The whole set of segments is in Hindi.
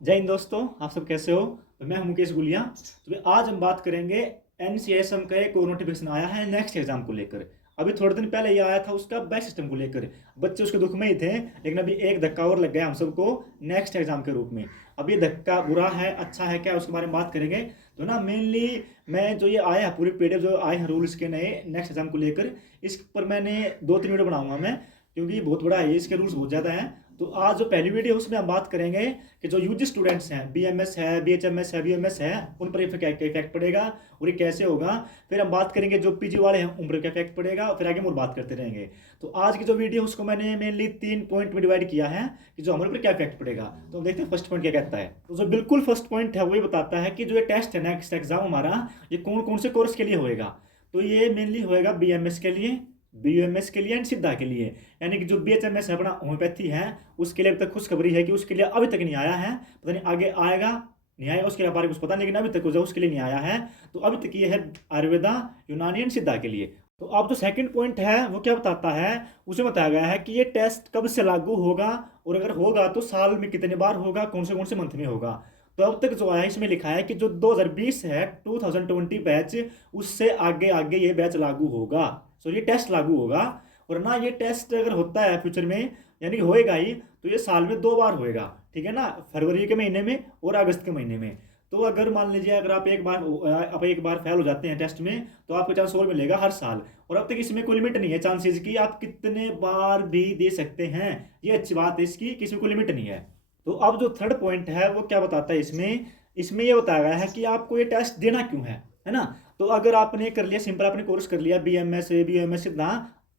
जय हिंद दोस्तों, आप सब कैसे हो। तो मैं हूं मुकेश गुलिया। तो आज हम बात करेंगे एनसीएसएम का एक और नोटिफिकेशन आया है नेक्स्ट एग्जाम को लेकर। अभी थोड़े दिन पहले ये आया था उसका बैच सिस्टम को लेकर। बच्चे उसके दुख में ही थे, लेकिन अभी एक धक्का और लग गया हम सबको नेक्स्ट एग्जाम के रूप में। अब ये धक्का बुरा है अच्छा है क्या, उसके बारे में बात करेंगे। तो ना मेनली मैं जो ये आया है पूरी पीडीएफ जो आए हैं रूल्स के नए नेक्स्ट एग्जाम को लेकर, इस पर मैंने 2-3 वीडियो बनाऊंगा मैं, क्योंकि बहुत बड़ा है, इसके रूल्स बहुत ज़्यादा हैं। तो आज जो पहली वीडियो है उसमें हम बात करेंगे कि जो यूजी स्टूडेंट्स हैं, बीएमएस है, बीएचएमएस है, बीएमएस है, उन पर इफेक्ट पड़ेगा और ये कैसे होगा। फिर हम बात करेंगे जो पीजी वाले हैं उन पर क्या इफेक्ट पड़ेगा, और फिर आगे हम और बात करते रहेंगे। तो आज की जो वीडियो उसको मैंने मेनली 3 पॉइंट में डिवाइड किया है कि जो हमारे ऊपर क्या इफेक्ट पड़ेगा। तो हम देखते हैं फर्स्ट पॉइंट क्या कहता है। तो जो बिल्कुल फर्स्ट पॉइंट है वही बताता है कि जो ये टेस्ट है नेक्स्ट एग्जाम हमारा, ये कौन कौन से कोर्स के लिए होएगा। तो ये मेनली होएगा बीएमएस के लिए, बीयूएमएस के लिए एंड सिद्धा के लिए। यानी कि जो बीएचएमएस है अपना होम्योपैथी है, उसके लिए अभी तक खुशखबरी है कि उसके लिए अभी तक नहीं आया है। पता नहीं आगे आएगा नहीं आएगा, उसके बारे में कुछ पता नहीं, लेकिन अभी तक जो उसके लिए नहीं आया है। तो अभी तक ये है आयुर्वेदा, यूनानी एंड सिद्धा के लिए। तो अब जो सेकंड पॉइंट है वो क्या बताता है, उसमें बताया गया है कि ये टेस्ट कब से लागू होगा, और अगर होगा तो साल में कितने बार होगा, कौन से मंथ में होगा। तो अब तक जो आया है इसमें लिखा है कि जो 2020 है 2020 बैच, उससे आगे आगे ये बैच लागू होगा। सो ये टेस्ट लागू होगा। और ना ये टेस्ट अगर होता है फ्यूचर में, यानी कि होएगा ही, तो ये साल में 2 बार होएगा, ठीक है ना, फरवरी के महीने में और अगस्त के महीने में। तो अगर मान लीजिए अगर आप एक बार फेल हो जाते हैं टेस्ट में, तो आपको चांस और मिलेगा हर साल। और अब तक इसमें कोई लिमिट नहीं है चांसेस की, आप कितने बार भी दे सकते हैं। ये अच्छी बात है इसकी, किसी में कोई लिमिट नहीं है। तो अब जो थर्ड पॉइंट है वो क्या बताता है इसमें, इसमें ये बताया गया है कि आपको ये टेस्ट देना क्यों है ना। तो अगर आपने कर लिया सिंपल, आपने कोर्स कर लिया बीएमएस बीएमएस ना,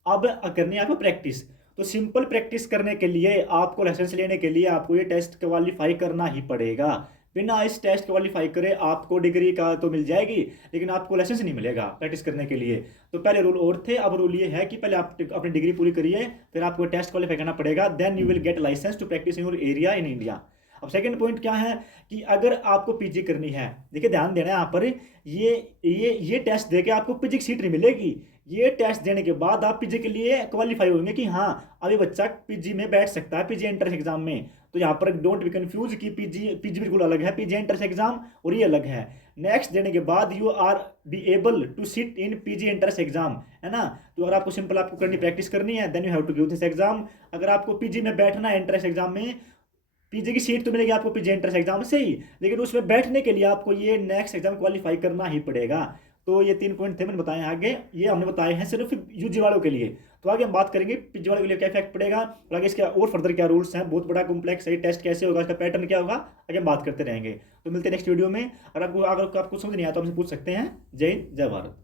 अब करनी है आपको प्रैक्टिस। तो सिंपल प्रैक्टिस करने के लिए आपको लाइसेंस लेने के लिए आपको ये टेस्ट क्वालिफाई करना ही पड़ेगा। बिना इस टेस्ट क्वालिफाई करे आपको डिग्री का तो मिल जाएगी, लेकिन आपको लाइसेंस नहीं मिलेगा प्रैक्टिस करने के लिए। तो पहले रूल और थे, अब रूल ये है कि पहले आप अपनी डिग्री पूरी करिए, फिर आपको टेस्ट क्वालिफाई करना पड़ेगा, then you will get licence to practise in your area in India. अब सेकंड पॉइंट क्या है कि अगर आपको पीजी करनी है, देखिए ध्यान देना है यहाँ पर, ये टेस्ट देके आपको पीजी की सीट नहीं मिलेगी। ये टेस्ट देने के बाद आप पीजी के लिए क्वालिफाई होंगे कि हाँ अभी बच्चा पीजी में बैठ सकता है, पीजी एंट्रेंस एग्जाम में। तो यहाँ पर डोंट बी कंफ्यूज कि पीजी पीजी बिल्कुल अलग है, पीजी एंट्रेंस एग्जाम और ये अलग है। नेक्स्ट देने के बाद you are be able to sit in PG entrance exam, है ना। तो अगर आपको सिंपल आपको करनी प्रैक्टिस करनी है, then you have to give this exam. अगर आपको पीजी में बैठना है एंट्रेंस एग्जाम में, पीजी की सीट तो मिलेगी आपको पीजी एंट्रेंस एग्जाम से ही, लेकिन उसमें बैठने के लिए आपको ये नेक्स्ट एग्जाम क्वालिफाई करना ही पड़ेगा। तो ये 3 पॉइंट थे मैंने बताए हैं आगे, ये हमने बताए हैं सिर्फ यूजी वालों के लिए। तो आगे हम बात करेंगे पीजी वालों के लिए क्या इफेक्ट पड़ेगा, और आगे इसके और फर्दर क्या रूल्स हैं, बहुत बड़ा कॉम्प्लेक्स है, टेस्ट कैसे होगा, इसका पैटर्न क्या होगा, आगे हम बात करते रहेंगे। तो मिलते हैं नेक्स्ट वीडियो में। और अगर आपको समझ नहीं आया तो हमसे पूछ सकते हैं। जय हिंद, जय भारत।